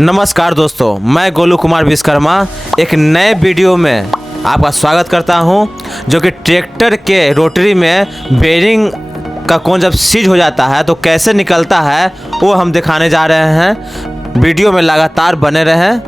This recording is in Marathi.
नमस्कार दोस्तों, मैं गोलू कुमार विश्वकर्मा एक नए वीडियो में आपका स्वागत करता हूं, जो कि ट्रैक्टर के रोटरी में बेरिंग का कोन जब सीज हो जाता है तो कैसे निकलता है वो हम दिखाने जा रहे हैं। वीडियो में लगातार बने रहें।